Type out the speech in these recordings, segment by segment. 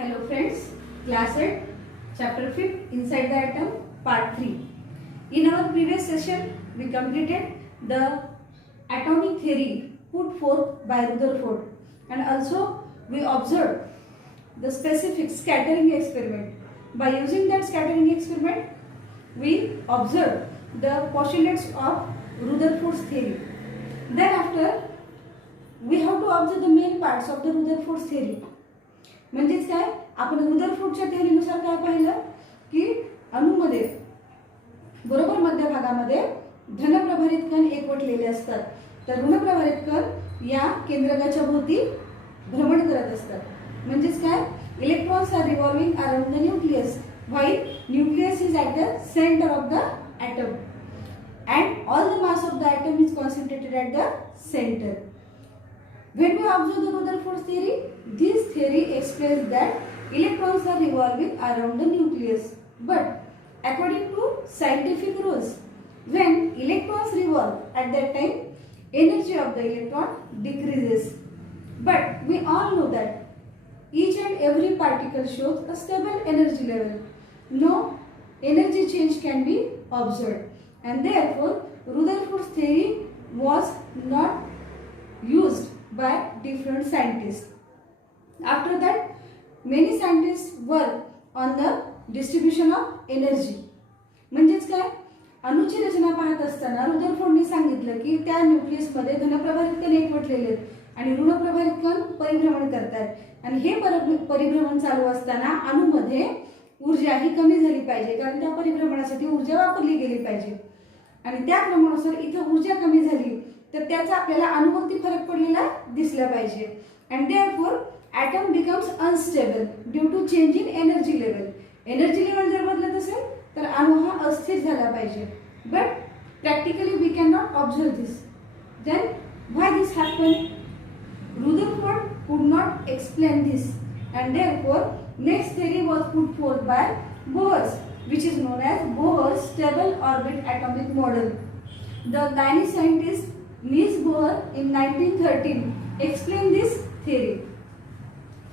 Hello friends, class 8, chapter 5, Inside the Atom, part 3. In our previous session, we completed the atomic theory put forth by Rutherford, and also we observed the specific scattering experiment. By using that scattering experiment, we observed the postulates of Rutherford's theory. Thereafter, we have to observe the main parts of the Rutherford's theory. म्हणजेच काय, आपण रुदरफोर्डच्या थेअरीनुसार काय पाहिलं की अणूमध्ये बरोबर मध्यभागामध्ये धनप्रभारित कण एकवटलेले असतात, तर ऋणप्रभारित कण या केंद्रकाच्या भोवती भ्रमण करत असतात. म्हणजेच काय, electrons are revolving around the nucleus while nucleus is at the centre of the atom and all the mass of the atom is concentrated at the center. When we observe the Rutherford theory, this theory explains that electrons are revolving around the nucleus. But according to scientific rules, when electrons revolve at that time, energy of the electron decreases. But we all know that each and every particle shows a stable energy level. No energy change can be observed. And therefore Rutherford's theory was not used by different scientists. After that, many scientists work on the distribution of energy. म्हणजेच काय, अणूची रचना पाहत असताना रुदरफोर्डने सांगितलं की त्या न्यूक्लियसमध्ये धनप्रभारित कण एकवटलेले आहेत आणि ऋणप्रभारित कण परिभ्रमण करतात, आणि हे परिभ्रमण चालू असताना अणूमध्ये ऊर्जा ही कमी झाली पाहिजे, कारण त्या परिभ्रमणासाठी ऊर्जा वापरली गेली पाहिजे. आणि त्या क्रमानुसार इथं ऊर्जा कमी झाली तर त्याचा आपल्याला अणुवरती फरक पडलेला दिसला पाहिजे. And therefore atom becomes unstable due to change in energy level. Energy level जर बदलत असेल तर अणू हा अस्थिर झाला पाहिजे. But practically we can not observe this. Then why this happen? Rutherford could not explain this, and therefore next theory was put forth by Bohr's, which is known as Bohr's stable orbit atomic model. The Danish scientist Niels Bohr in 1913 explained this theory.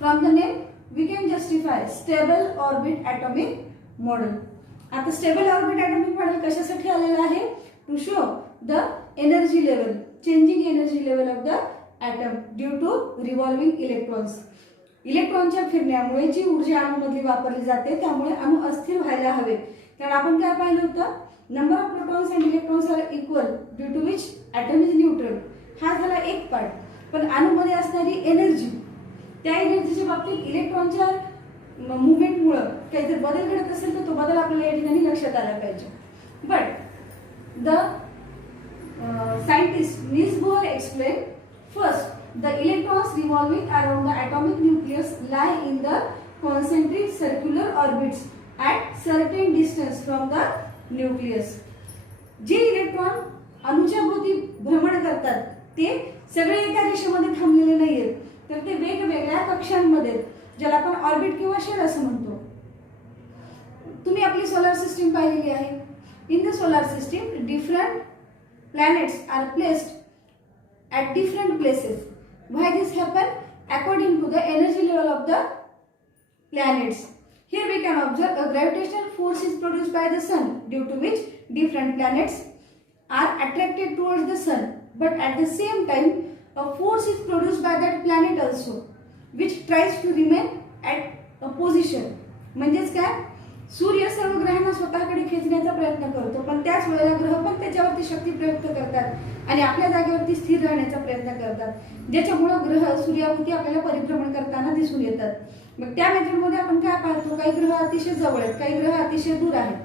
From the name we can justify stable orbit atomic model. आता stable orbit atomic model कशासाठी आलेला आहे? To show the energy level, changing energy level of the atom due to revolving electrons. इलेक्ट्रॉनच्या फिरण्यामुळे जी ऊर्जा अणूमधली वापरली जाते त्यामुळे अणू अस्थिर व्हायला हवे. कारण आपण काय पाहिलं होतं, number of protons and electrons are equal due to which atom is neutral. हा झाला एक पार्ट. पण अणूमध्ये असणारी एनर्जी, त्या एनर्जीच्या बाबतीत इलेक्ट्रॉनच्या मुवमेंटमुळे काही जर बदल घडत असेल तर तो बदल आपल्याला या ठिकाणी लक्षात आला पाहिजे. But the scientist Nils Bohr explain first the electrons revolving around the atomic nucleus lie in the concentric circular orbits at certain distance from the nucleus. जे इलेक्ट्रॉन अणूच्या भोवती भ्रमण करतात ते सगळे एका रेषेमध्ये थांबलेले नाहीयेत, तर ते वेगवेगळ्या कक्षांमध्ये, ज्याला आपण ऑर्बिट किंवा शेल असं म्हणतो. तुम्ही आपली सोलर सिस्टीम पाहिलेली आहे. In the solar system different planets are placed at different places. Why this happen? According to the energy level of the planets. Here we can observe a gravitational force is produced by the sun, due to which different planets are attracted towards the sun. But at the same time, a force is produced by that planet also, which tries to remain at a position. म्हणजेच काय, सूर्य सर्व ग्रहांना स्वतःकडे खेचण्याचा प्रयत्न करतो, पण त्याच वेळेला ग्रह पण त्याच्यावरती शक्ती प्रयुक्त करतात आणि आपल्या जागेवरती स्थिर राहण्याचा प्रयत्न करतात, ज्याच्यामुळे ग्रह सूर्याभोवती आपल्याला परिभ्रमण करताना दिसून येतात. मग त्या मेथडमध्ये आपण काय पाहतो, काही ग्रह अतिशय जवळ आहेत, काही ग्रह अतिशय दूर आहेत.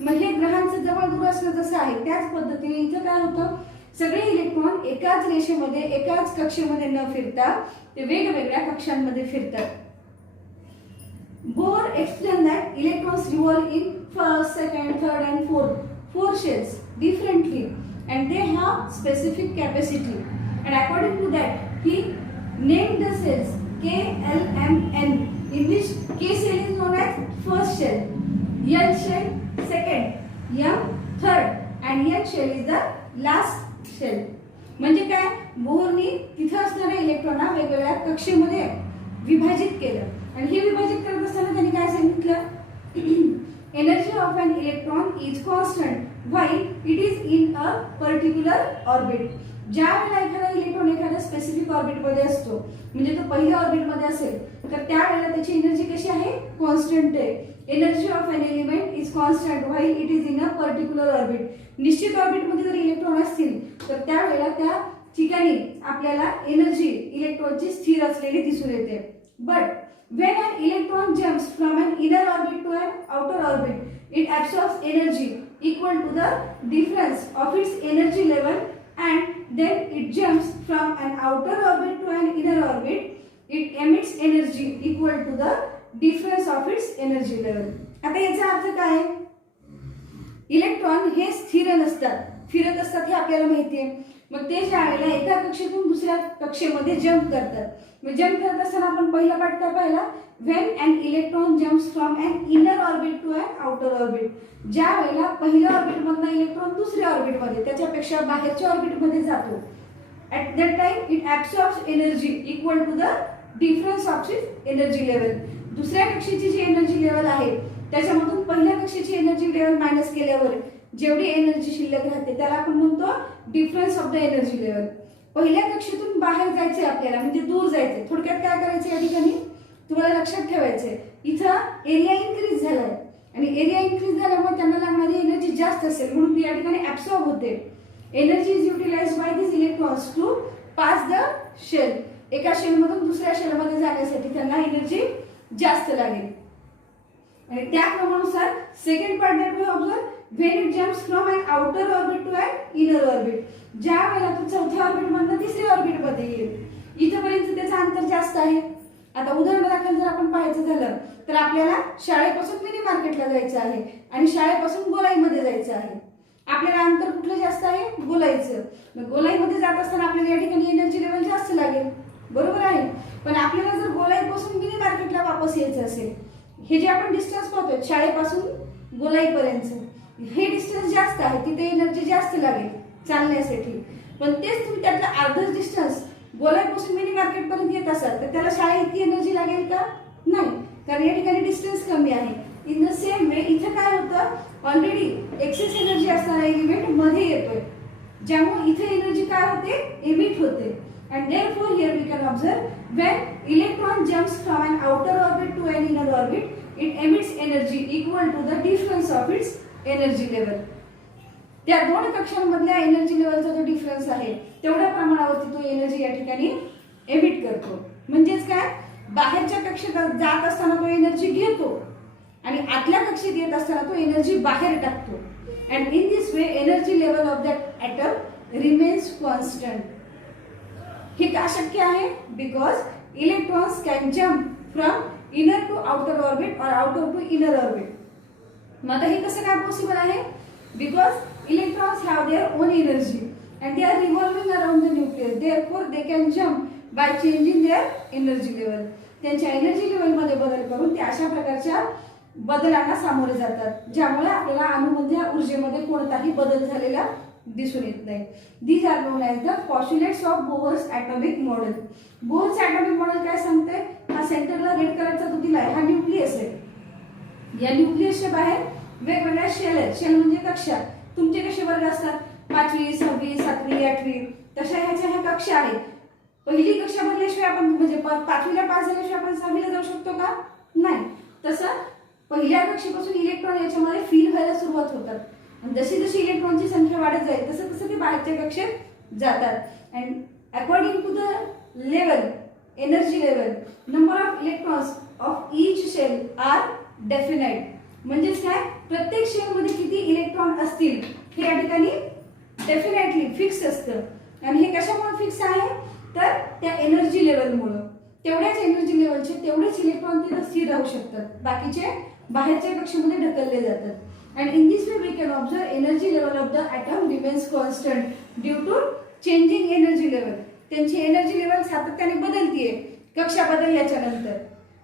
मग हे ग्रहांचं जवळ दूर असणं जसं आहे त्याच पद्धतीने इथं काय होतं, सगळे इलेक्ट्रॉन एकाच रेषेमध्ये एकाच कक्षेमध्ये न फिरता ते वेगवेगळ्या कक्षांमध्ये फिरतात. Bohr explained that electrons revolve in first, second, third and four shells differently, and they have specific capacity. And according to that, he named the shells K, L, M, N, in which K shell is known as first shell, L shell second, M third, and N shell is the last shell. म्हणजे काय, बोहरनी तिथे असणाऱ्या इलेक्ट्रॉनना वेगवेगळ्या कक्षेमध्ये विभाजित केलं आणि हे विभाजित करत असताना त्यांनी काय सांगितलं energy of an electron is constant while it is in a particular orbit. ज्या वेळेला एखादा इलेक्ट्रॉन एखाद्या स्पेसिफिक ऑर्बिट मध्ये असतो म्हणजे तो पहिल्या ऑर्बिट मध्ये असेल तर त्यावेळेला त्याची एनर्जी कशी आहे कॉन्स्टंट आहे. Energy of an element is constant while it is in a particular orbit. निश्चित ऑर्बिट मध्ये जर इलेक्ट्रॉन असतील तर त्यावेळेला त्या ठिकाणी आपल्याला एनर्जी इलेक्ट्रॉनची स्थिर असलेली दिसून येते. But when an electron jumps from an inner orbit to an outer orbit it absorbs energy equal to the difference of its energy level and then it jumps from an outer orbit to an inner orbit it emits energy equal to the difference of its energy level. आता याचा अर्थ काय आहे electron हे स्थिर नसतात फिरत असतात हे आपल्याला माहिती आहे. मग ते ज्या वेळेला एका कक्षेतून दुसऱ्या कक्षेमध्ये जंप करतात मग जंप करत असताना आपण पहिला पाठ काय पाहिला when an electron jumps from an inner orbit to an outer orbit. ज्या वेळेला पहिल्या ऑर्बिट मधून इलेक्ट्रॉन दुसऱ्या ऑर्बिट मध्ये त्याच्यापेक्षा बाहेरच्या ऑर्बिट मध्ये जातो at that time it absorbs energy equal to the difference of its energy level. दुसऱ्या कक्षेची जी एनर्जी लेवल आहे त्याच्यामधून पहिल्या कक्षेची एनर्जी लेवल मायनस केल्यावर जेवढी एनर्जी शिल्लक राहते त्याला आपण म्हणतो difference of the energy level. पहिल्या कक्षेतून बाहेर जायचंय आपल्याला म्हणजे दूर जायचंय. थोडक्यात काय करायचं या ठिकाणी तुम्हाला लक्षात ठेवायचंय इथं एरिया इन्क्रीज झालाय आणि एरिया इन्क्रीज झाल्यामुळे त्यांना लागणारी एनर्जी जास्त असेल म्हणून ती या ठिकाणी ऍब्सॉर्ब होते. Energy is utilized by this electrons to pass the shell. एका शेल मधून दुसऱ्या शेल मध्ये जाण्यासाठी त्यांना एनर्जी जास्त लागेल आणि त्या क्रमानुसार second part that we observe when it jumps from an outer orbit to an inner orbit. ज्या वेळेला तो चौथ्या ऑर्बिट मधून तिसऱ्या ऑर्बिट मध्ये येईल इथपर्यंत त्याचं अंतर जास्त आहे. आता उदाहरणादाखल जर आपण पाहायचं झालं तर आपल्याला शाळेपासून मिनी मार्केटला जायचं आहे आणि शाळेपासून गोलाईमध्ये जायचं आहे. आपल्याला अंतर कुठलं जास्त आहे गोलाईचं. मग गोलाईमध्ये जात असताना आपल्याला या ठिकाणी एनर्जी लेवल जास्त लागेल बरोबर आहे. पण आपल्याला जर गोलाईपासून मिनी मार्केटला वापस यायचं असेल हे जे आपण डिस्टन्स पाहतोय शाळेपासून गोलाईपर्यंत हे डिस्टन्स जास्त आहे तिथे एनर्जी जास्त लागेल चालण्यासाठी. पण तेच तुम्ही त्यातला अर्धच डिस्टन्स गोलाईपासून मिनी मार्केट पर्यंत येत असाल तर त्याला शाळेत इतकी एनर्जी लागेल का नाही कारण या ठिकाणी डिस्टन्स कमी आहे. इन द सेम वे इथे काय होतं ऑलरेडी एक्सेस एनर्जी असणारा एलिमेंट मध्ये येतोय ज्यामुळे इथे एनर्जी काय होते एमिट होते. and therefore here we can observe when electron jumps from an outer orbit to an inner orbit it emits energy equal to the difference of its energy level. त्या दोन कक्षांमधल्या energy लेवलचा जो difference आहे तेवढ्या प्रमाणावरती तो energy या ठिकाणी एमिट करतो. म्हणजेच काय बाहेरच्या कक्षेत जात असताना तो एनर्जी घेतो आणि आतल्या कक्षेत येत असताना तो एनर्जी बाहेर टाकतो. And in this way energy level of that atom remains constant. हे का शक्य आहे because electrons can jump from inner to outer orbit और आउटर टू इनर ऑर्बिट. मग आता हे कसं काय पॉसिबल आहे because electrons have their own energy and they are revolving around the nucleus therefore they can jump by changing their energy level. त्यांच्या energy लेवलमध्ये बदल करून ते अशा प्रकारच्या बदलांना सामोरे जातात ज्यामुळे आपल्याला अणुमधल्या ऊर्जेमध्ये कोणताही बदल झालेला दिसून येत नाही. These are known as the postulates of Bohr's atomic model. Bohr's atomic model काय सांगते हा सेंटरला रेड कलरचा जो दिलाय हा न्यूक्लियस आहे. या न्यूक्लियसच्या बाहेर वेगवेगळ्या शेल आहेत. शेल म्हणजे कक्षा. तुमचे कसे वर्ग असतात 5वी 6वी 7वी 8वी तशा ह्याच्या ह्या कक्षा आहेत. पहिली कक्षा भरल्याशिवाय आपण म्हणजे 5वीला पास झाल्याशिवाय आपण 6वीला जाऊ शकतो का नाही. तसं पहिल्या कक्षेपासून इलेक्ट्रॉन याच्यामध्ये फील व्हायला सुरुवात होतात आणि जशी जशी इलेक्ट्रॉनची संख्या वाढत जाईल तसं तसं ते बाहेरच्या कक्षेत जातात. And according to the level energy level number of electrons of each shell are definite. म्हणजेच काय प्रत्येक शेलमध्ये किती इलेक्ट्रॉन असतील हे या ठिकाणी डेफिनेटली फिक्स असतं. आणि हे कशामुळे फिक्स आहे तर त्या एनर्जी लेवलमुळे. तेवढ्याच एनर्जी लेवलचे तेवढेच इलेक्ट्रॉन तिथे स्थिर राहू शकतात बाकीचे बाहेरच्या कक्षेमध्ये ढकलले जातात. And in this way we can observe energy level of the atom remains constant due to changing energy level. त्यांची एनर्जी लेवल सातत्याने बदलतीये कक्षा बदलल्याच्या नंतर.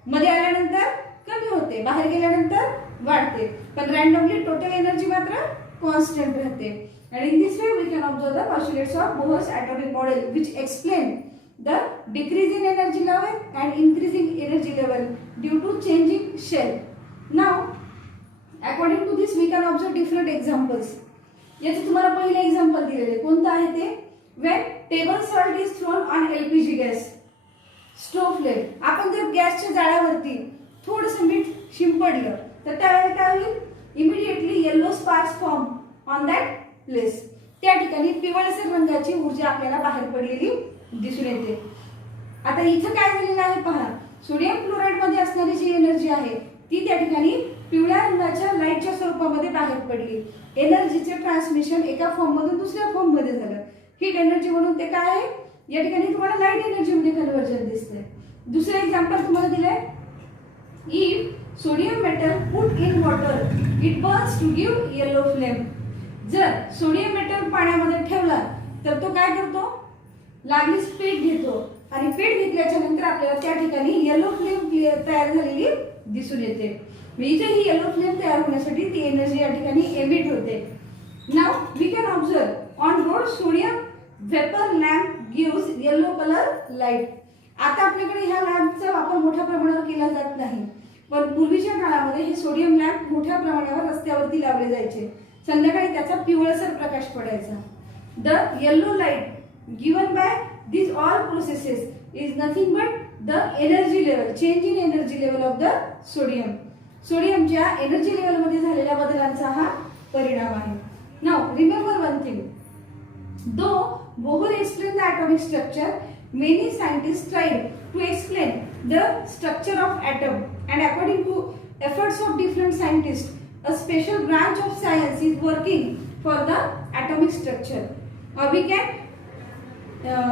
मध्ये आल्यानंतर कमी होते बाहेर गेल्यानंतर वाढते पण रॅन्डमली टोटल एनर्जी मात्र कॉन्स्टंट राहते. And in this way we can observe the postulates of Bohr's atomic model which explain the decrease in energy level and increasing energy level due to changing shell. Now, according to this, we can observe different examples. याचे तुम्हाला पहिले example दिलेले कोणतं आहे ते when table salt is thrown on LPG gas stove flame. आपण जर गॅसच्या जाळ्यावरती थोडंसं मीठ शिंपडलं तर त्यावेळेला काय होईल immediately yellow sparks form on that place. त्या ठिकाणी पिवळसर रंगाची ऊर्जा आपल्याला बाहेर पडलेली दिसून येते. आता इथं काय झालेलं आहे पहा सोडियम क्लोराईड मध्ये असणारी जी एनर्जी आहे ती त्या ठिकाणी पिवळ्या रंगाच्या लाईटच्या स्वरूपामध्ये बाहेर पडली. एनर्जीचे ट्रान्समिशन एका फॉर्म मधून दुसऱ्या फॉर्म मध्ये झालं. हीट एनर्जी म्हणून ते काय आहे या ठिकाणी तुम्हाला लाईट एनर्जी मध्ये कन्व्हर्जन दिसते. दुसरं एक्झाम्पल तुम्हाला दिलंय if sodium metal put in water it burns to give yellow flame. जर सोडियम मेटल पाण्यामध्ये ठेवला तर तो काय करतो लागलीच पेट घेतो आणि पेट घेतल्याच्या नंतर आपल्याला त्या ठिकाणी येलो फ्लेम तयार झालेली दिसून येते. इथे ही येलो फ्लेम तयार होण्यासाठी ती एनर्जी या ठिकाणी एमिट होते. Now we can observe on road sodium vapour lamp gives yellow colour light. आता आपल्याकडे ह्या लॅम्पचा वापर मोठ्या प्रमाणावर केला जात नाही पण पूर्वीच्या काळामध्ये हे सोडियम लॅम्प मोठ्या प्रमाणावर रस्त्यावरती लावले जायचे. संध्याकाळी त्याचा पिवळसर प्रकाश पडायचा. The yellow light given by these all processes is nothing but the energy level change in energy level of the sodium. सोडियमच्या एनर्जी लेवल मध्ये झालेल्या बदलांचा हा परिणाम आहे. Now remember one thing though Bohr explain the atomic structure many scientists tried to explain the structure of atom and according to efforts of different scientists a special branch of science is working for the atomic structure. We can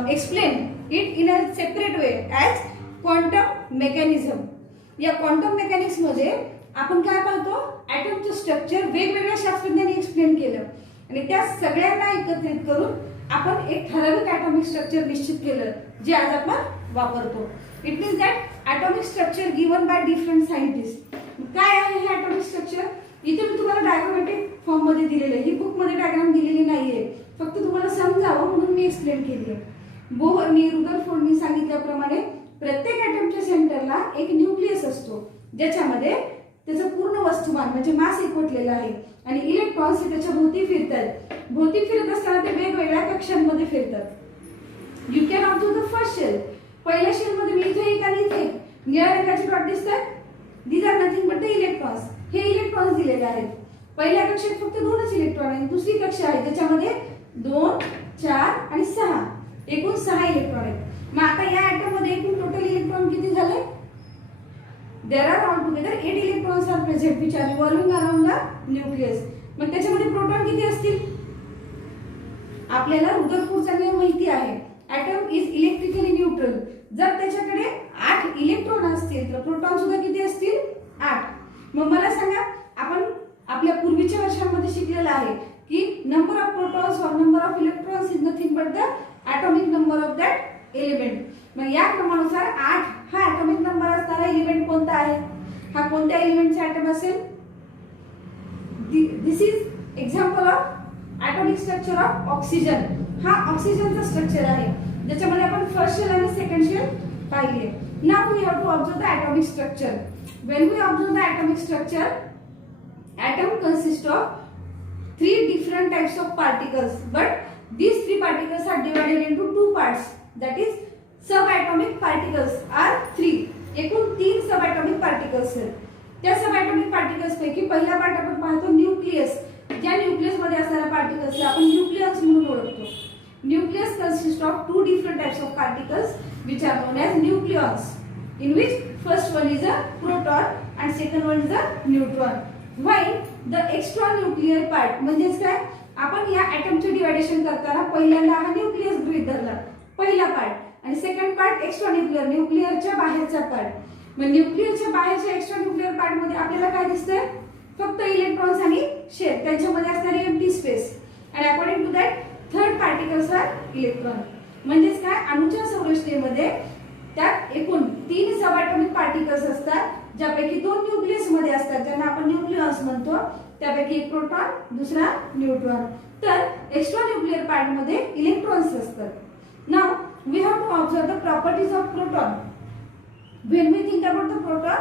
explain it in a separate way as quantum mechanism. या quantum mechanics मध्ये आपण काय पाहतो ॲटमचं structure वेगवेगळ्या शास्त्रज्ञांनी explain केलं आणि त्या सगळ्यांना एकत्रित करून आपण एक ठराविक ॲटॉमिक स्ट्रक्चर निश्चित केलं जे आज आपण वापरतो. It means that atomic structure given by different scientist. काय आहे हे ॲटॉमिक स्ट्रक्चर इथे मी तुम्हाला डायग्रामॅटिक फॉर्म मध्ये दिलेलं आहे. ही बुक मध्ये डायग्राम दिलेली नाहीये फक्त तुम्हाला समजावं म्हणून मी एक्सप्लेन केली आहे. बोहरनी रुदरफोर्डनी सांगितल्याप्रमाणे प्रत्येक ॲटमच्या सेंटरला एक न्यूक्लियस असतो ज्याच्यामध्ये त्याचं पूर्ण वस्तुमान म्हणजे मास एकवटलेलं आहे आणि इलेक्ट्रॉन्स हे त्याच्या भोवती फिरतात. भोवती फिरत असताना ते वेगवेगळ्या कक्षांमध्ये फिरतात. You can observe the first shell. पहिल्या शेल मध्ये मी इथे एक आणि इथे निळ्या रंगाचे डॉट दिसतात. These are nothing but the electrons. हे इलेक्ट्रॉन्स दिलेले आहेत. पहिल्या कक्षेत फक्त 2च इलेक्ट्रॉन आहेत. दुसरी कक्षा आहे ज्याच्यामध्ये 2, 4 आणि 6 एकूण 6 इलेक्ट्रॉन आहेत. मग आता या ॲटम मध्ये एकूण टोटल इलेक्ट्रॉन किती झाले there are all together 8 electrons are present which are revolving around the nucleus. मग त्याच्यामध्ये प्रोटॉन किती असतील आपल्याला रुदरफोर्डचा नियम माहिती आहे. Atom is electrically neutral. जर त्याच्याकडे 8 इलेक्ट्रॉन असतील तर प्रोटॉन सुद्धा किती असतील 8. मग मला सांगा आपण आपल्या पूर्वीच्या वर्षांमध्ये शिकलेलं आहे की नंबर ऑफ प्रोटॉन्स और number of electrons is nothing but the atomic number of that element. मग या क्रमानुसार 8 हा ॲटॉमिक नंबर असणारा एलिमेंट कोणता आहे हा कोणत्या एलिमेंटचा ॲटम असेल. This is example of atomic structure of oxygen. हा ऑक्सिजनचा स्ट्रक्चर आहे ज्याच्यामध्ये आपण फर्स्ट शेल आणि सेकंड शेल पाहिले. Now we have to observe the atomic structure. When we observe the atomic structure atom consists of 3 different types of particles but these 3 particles are divided into 2 parts that is subatomic particles are 3. एकूण 3 subatomic particles आहेत. त्या subatomic particles पैकी पहिला part आपण पाहतो nucleus. ज्या nucleus मध्ये असणाऱ्या पार्टिकल्सला आपण न्यूक्लियस म्हणून ओळखतो. Nucleus consists of 2 different types of particles which are known as nucleons in which first one is a proton and second one is a neutron. While the extranuclear part म्हणजेच काय आपण या ॲटमचे डिव्हायडेशन करताना पहिल्यांदा हा न्यूक्लियस गृहीत धरला पहिला पार्ट आणि सेकंड पार्ट एक्स्ट्रान्युक्लियर न्यूक्लियरच्या बाहेरचा पार्ट. मग न्यूक्लियरच्या बाहेरच्या एक्स्ट्रान्युक्लियर पार्ट मध्ये आपल्याला काय दिसतंय फक्त इलेक्ट्रॉन्स आणि शेल त्यांच्यामध्ये असणारी एम्प्टी स्पेस आणि according to that third particles are electron. म्हणजेच काय अणूच्या संरचनेमध्ये त्यात एकूण 3 सबएटॉमिक पार्टिकल्स असतात ज्यापैकी 2 न्यूक्लियस मध्ये असतात ज्यांना आपण न्यूक्लियस म्हणतो. त्यापैकी एक प्रोटॉन दुसरा न्यूट्रॉन. तर एक्स्ट्रा न्यूक्लियर पार्ट मध्ये इलेक्ट्रॉन्स असतात. Now we have to observe the properties of proton. When we think about the proton,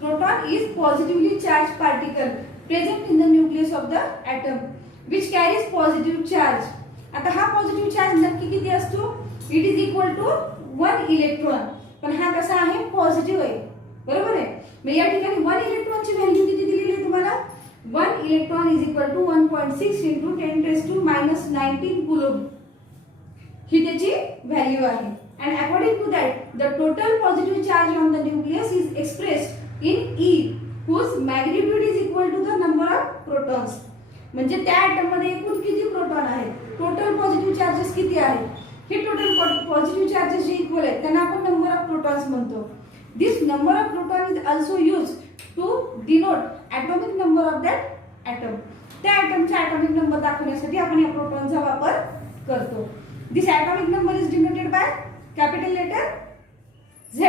proton is positively charged particle present in the nucleus of the atom which carries positive charge. आता हा positive charge नक्की किती असतो? It is equal to 1 electron. पण हा कसा आहे? Positive आहे, बरोबर आहे. मग या ठिकाणी 1 इलेक्ट्रॉनची व्हॅल्यू किती दिलेली आहे तुम्हाला? 1 electron is equal to 1.6 into 10⁻⁻19 coulomb ही त्याची व्हॅल्यू आहे. And according to that, the total positive charge on the nucleus is expressed in E, whose magnitude is equal to the number of protons. म्हणजे त्या atom मध्ये एकूण किती proton आहेत? Total positive charges किती आहेत? हे टोटल पॉझिटिव्ह चार्जेस जे इक्वल आहेत त्यांना आपण नंबर ऑफ प्रोटॉन्स म्हणतो. This number of proton is also use to denote atomic number of that atom. त्या ॲटमचा ॲटॉमिक नंबर दाखवण्यासाठी आपण या प्रोटॉनचा वापर करतो. This atomic number is denoted by capital letter Z,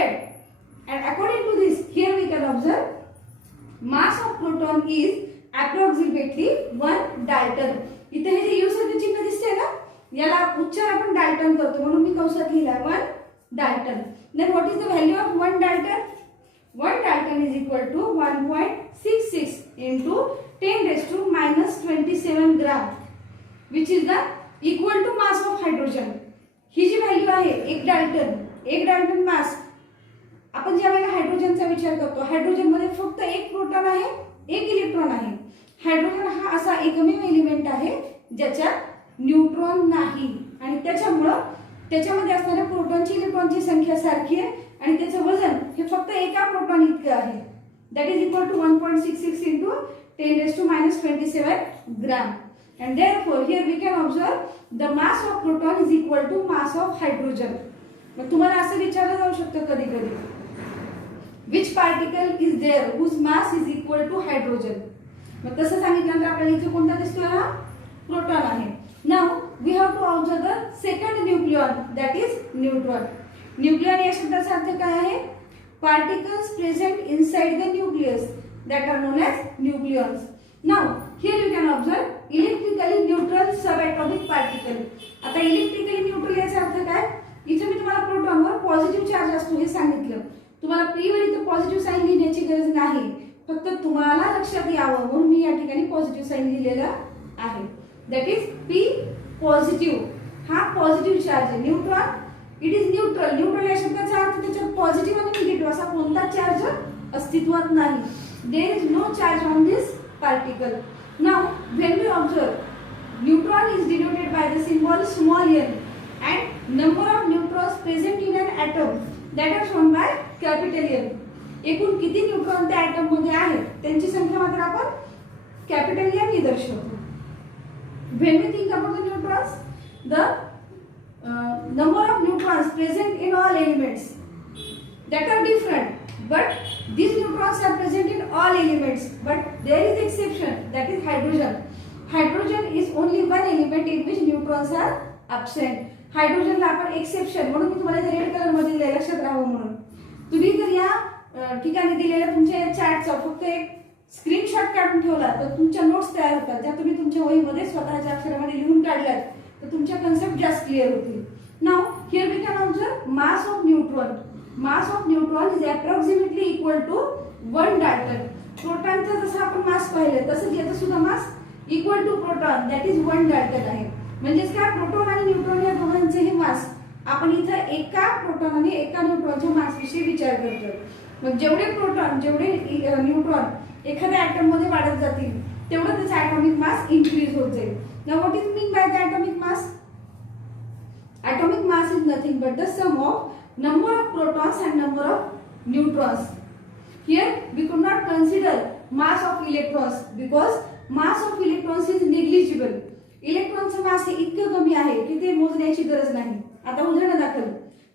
and according to this here we can observe mass of proton is approximately 1 Dalton. इथे हे जे U सारखे चिन्ह दिसते ना, याला उच्चार आपण डाल्टन करतो म्हणून मी कंसात लिहिला 1 Dalton. Then what is the value of 1 Dalton? 1 Dalton is equal to 1.66 into 10⁻⁻27 gram, which is the equal to mass of hydrogen. ही जी व्हॅल्यू आहे एक डाल्टन मास. आपण ज्यावेळेला हायड्रोजनचा विचार करतो, हायड्रोजन मध्ये फक्त एक प्रोटॉन आहे, एक इलेक्ट्रॉन आहे. हायड्रोजन हा असा एकमेव एलिमेंट आहे ज्याच्यात न्यूट्रॉन नाही आणि त्याच्यामुळं त्याच्यामध्ये असणाऱ्या प्रोटॉनची इलेक्ट्रॉनची संख्या सारखी आहे आणि त्याचं वजन हे फक्त एका प्रोटॉन इतकं आहे. That is equal to 1.66 into 10⁻⁻27 gram. And therefore here we can observe the mass of proton is equal to mass of hydrogen. मग तुम्हाला असं विचारलं जाऊ शकतं कधी कधी, which particle is there whose mass is equal to hydrogen. मग तसं सांगितल्यानंतर आपल्याला इथे कोणता दिसतोय? हा प्रोटॉन आहे. Now we have to observe the second nucleon, that is neutron. Nucleon या शब्दाचा अर्थ काय आहे? Particles present inside the nucleus that are known as nucleons. Now here you can observe electrically neutral subatomic particle. आता electrically neutral याचा अर्थ काय? इथे मी तुम्हाला प्रोटॉनवर पॉझिटिव्ह चार्ज असतो हे सांगितलं. तुम्हाला पी वर इथे पॉझिटिव्ह साइन लिहिण्याची गरज नाही, फक्त तुम्हाला लक्षात यावं म्हणून मी या ठिकाणी पॉझिटिव्ह साइन लिहिलेला आहे. That is P positive. हा पॉझिटिव्ह चार्ज आहे. Neutron it is neutral. Neutral या शब्दाचा अर्थ त्याच्यात पॉझिटिव्ह आणि निगेटिव्ह असा कोणता चार्ज अस्तित्वात नाही. There is no charge on this particle. Now when we observe, neutron is denoted by the symbol small n and number of neutrons present in an atom that are shown by capital N. एकूण किती neutron त्या item मध्ये आहेत त्यांची संख्या मात्र आपण capital N ने दर्शवतो. When we think about the neutrons, the number of neutrons present in all elements that are different, but these neutrons are present in all elements, but there is exception, that is hydrogen. Hydrogen is only one element in which neutrons are absent. हायड्रोजनला आपण exception म्हणून मी तुम्हाला red colour मध्ये दिले लक्षात राहावं म्हणून. तुम्ही जर या ठिकाणी दिलेल्या तुमच्या चॅटचा फक्त एक स्क्रीनशॉट काढून ठेवला तर तुमच्या नोट्स तयार होतात, ज्या तुम्ही तुमच्या वहीमध्ये स्वतःच्या अक्षरामध्ये लिहून काढल्यात तर तुमच्या कन्सेप्ट जास्त क्लिअर होतील. Now here we can observe mass of neutron. Mass of neutron is approximately equal to 1 dalton. प्रोटॉनचा जसं आपण मास पाहिलं तसंच याचं सुद्धा mass equal to proton that is 1 dalton आहे. म्हणजेच काय प्रोटॉन आणि न्यूट्रॉन या दोघांचेही मास आपण इथं एका प्रोटॉन आणि एका न्यूट्रॉनच्या मास विषयी विचार करतो. मग जेवढे प्रोटॉन जेवढे न्यूट्रॉन एखाद्या ॲटम मध्ये वाढत जातील तेवढं त्याचा ॲटॉमिक मास इन्क्रीज होत जाईल. Now what is mean by the atomic mass? Atomic mass is nothing but the sum of number of protons and number of neutrons. Here we could not consider mass of electrons because mass of electrons is negligible. इलेक्ट्रॉनचं मास हे इतकं कमी आहे की ते मोजण्याची गरज नाही. आता उदाहरणादाखल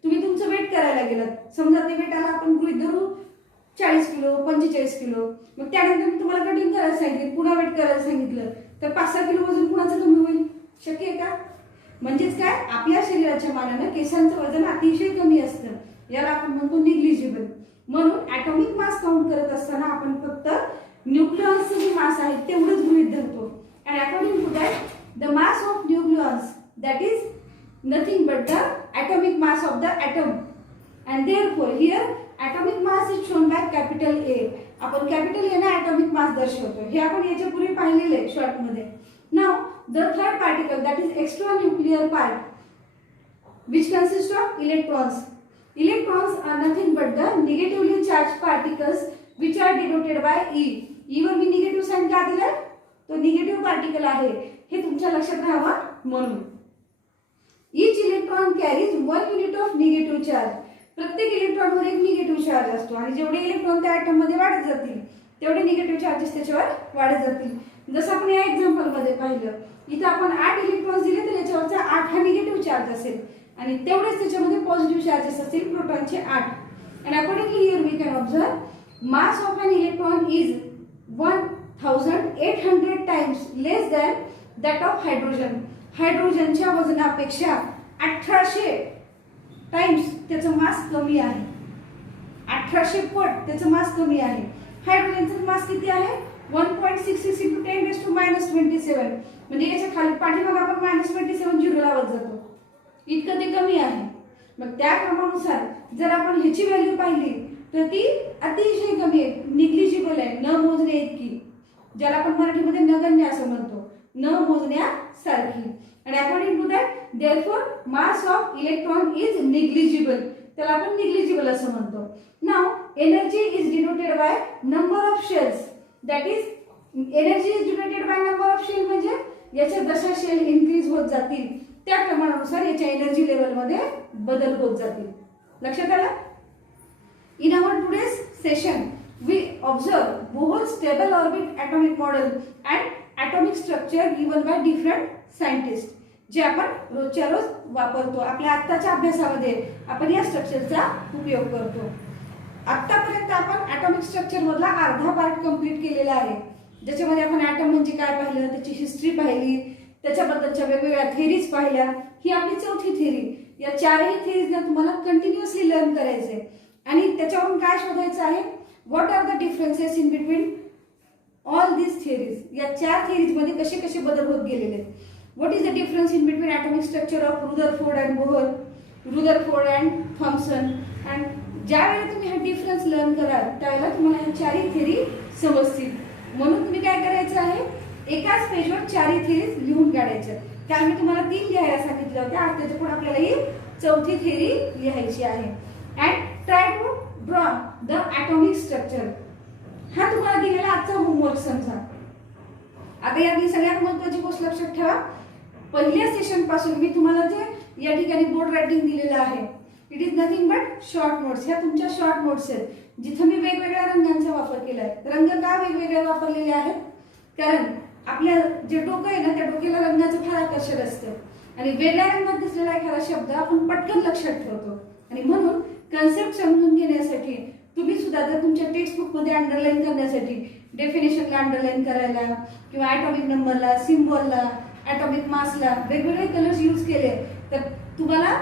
तुम्ही तुमचं वेट करायला गेलात, समजा ते वेटाला आपण गृहीत धरू 40 किलो 45 किलो, मग त्यानंतर मी तुम्हाला कटिंग करायला सांगितलं, पुन्हा वेट करायला सांगितलं तर 5-6 किलो वजन कुणाचं कमी होईल? शक्य आहे का? म्हणजेच काय आपल्या शरीराच्या मानाने केसांचं वजन अतिशय कमी असतं, याला आपण म्हणतो निग्लिजिबल. म्हणून ॲटॉमिक मास काउंट करत असताना आपण फक्त न्यूक्लियॉन्सचं जे मास आहे तेवढंच गृहीत धरतो. And according to that the mass of nucleons that is nothing but the atomic mass of the atom, and therefore here atomic mass is shown by capital A. आपण कॅपिटल ए ने atomic mass दर्शवतो. हे आपण याच्या पूर्वी पाहिलेले आहे short मध्ये. Now the third particle, that is extranuclear part, which consists of electrons. Electrons are nothing but the negatively charged particles which are denoted by E. E वर मी निगेटिव्ह साइन का दिलाय? तो निगेटिव्ह पार्टिकल आहे, हे तुमच्या लक्षात राहावा म्हणून. Each electron carries 1 unit of negative charge. प्रत्येक इलेक्ट्रॉनवर एक निगेटिव्ह चार्ज असतो आणि जेवढे इलेक्ट्रॉन त्या ॲटम मध्ये वाढत जातील तेवढे निगेटिव्ह चार्जेस त्याच्यावर वाढत जातील. जसं आपण या एक्झाम्पल मध्ये पाहिलं, इथं आपण 8 इलेक्ट्रॉन्स दिले तर याच्यावरचा 8 हा निगेटिव्ह चार्ज असेल आणि तेवढेच त्याच्यामध्ये पॉझिटिव्ह चार्जेस असतील प्रोटॉनचे 8. And accordingly here we can observe mass of an electron is 1800 times less than that of hydrogen. हायड्रोजनच्या वजनापेक्षा 1800 टाइम्स त्याचं मास कमी आहे. 1800 पट त्याचं मास कमी आहे. हायड्रोजनचं मास किती आहे? 1.66 into 10⁻⁻27. म्हणजे याच्या खाली पाठीमागे आपण -27 झिरो लावत जातो, इतकं ते कमी आहे. मग त्या क्रमानुसार जर आपण ह्याची व्हॅल्यू पाहिली तर ती अतिशय कमी आहे, निग्लिजिबल आहे, न मोजण्या इतकी, ज्याला आपण मराठीमध्ये नगण्य असं म्हणतो, न मोजण्यासारखी. आणि according to that therefore mass of electron is negligible, त्याला आपण निग्लिजिबल असं म्हणतो. Now energy is denoted by number of shells, that is energy is denoted by number of shell, म्हणजे याच्या जशा शेल इन्क्रीज होत जातील त्या प्रमाणानुसार याच्या एनर्जी लेवल मध्ये बदल होत जातील. लक्षात आलं? In our today's session we observe Bohr's stable orbit atomic model and atomic structure given by different scientists, जे आपण रोजच्या रोज वापरतो. आपल्या आत्ताच्या अभ्यासामध्ये आपण या स्ट्रक्चरचा उपयोग करतो. आतापर्यंत आपण ॲटॉमिक स्ट्रक्चर मधला अर्धा पार्ट कंप्लीट केलेला आहे, ज्याच्यामध्ये आपण ॲटम म्हणजे काय पाहिलं, त्याची हिस्ट्री पाहिली, त्याच्याबद्दलच्या वेगवेगळ्या थेरीज पाहिल्या. ही आपली चौथी थेरी. या चारही थेरीजना तुम्हाला कंटिन्युअसली लर्न करायचंय आणि त्याच्यावरून काय शोधायचं आहे, what are the differences in between all this theories. या चार थेरीज मध्ये कसे कसे बदल होत गेलेले आहेत. What is the difference in between atomic structure of Rutherford and Bohr, Rutherford and Thomson. And ज्यावेळेला तुम्ही हा डिफरन्स लर्न कराल त्यावेळेला तुम्हाला ह्या चारही थेरी समजतील. म्हणून तुम्ही काय करायचं आहे, एकाच पेजवर चारही थेरीज लिहून काढायच्या. कारण मी तुम्हाला 3 लिहायला सांगितल्या होत्या, आज त्याच्या पुढे आपल्याला ही चौथी थेरी लिहायची आहे. And try to draw the atomic structure. हा तुम्हाला दिलेला आजचा होमवर्क समजा. आता यातली सगळ्यात महत्त्वाची गोष्ट लक्षात ठेवा, पहिल्या सेशन पासून मी तुम्हाला जे या ठिकाणी बोर्ड रायटिंग दिलेलं आहे, it is nothing but short notes. ह्या तुमच्या शॉर्ट नोट्स आहेत, जिथं मी वेगवेगळ्या रंगांचा वापर केलाय. रंग का वेगवेगळे वापरलेले आहेत, कारण आपल्या जे डोकं आहे ना त्या डोक्याला रंगाचं फार आकर्षण असतं आणि वेगळ्या रंगात दिसलेला एखादा शब्द आपण पटकन लक्षात ठेवतो. आणि म्हणून कन्सेप्ट समजून घेण्यासाठी तुम्ही सुद्धा जर तुमच्या टेक्स्टबुक मध्ये अंडरलाईन करण्यासाठी डेफिनेशनला अंडरलाईन करायला किंवा ॲटॉमिक नंबरला, सिम्बॉलला, ॲटॉमिक मासला वेगवेगळे कलर्स यूज केले तर तुम्हाला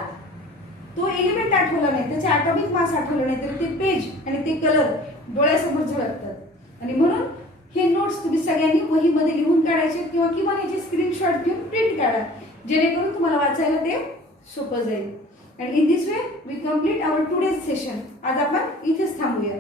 तो एलिमेंट आठवला नाही, त्याचे ॲटॉमिक मास आठवलं नाही तर ते पेज आणि ते कलर डोळ्यासमोर झळकतात. आणि म्हणून हे नोट्स तुम्ही सगळ्यांनी वहीमध्ये लिहून काढायचे किंवा किमान याची स्क्रीनशॉट घेऊन प्रिंट काढा, जेणेकरून तुम्हाला वाचायला ते सोपं जाईल. And in this way we complete our today's session. आज आपण इथेच थांबूया.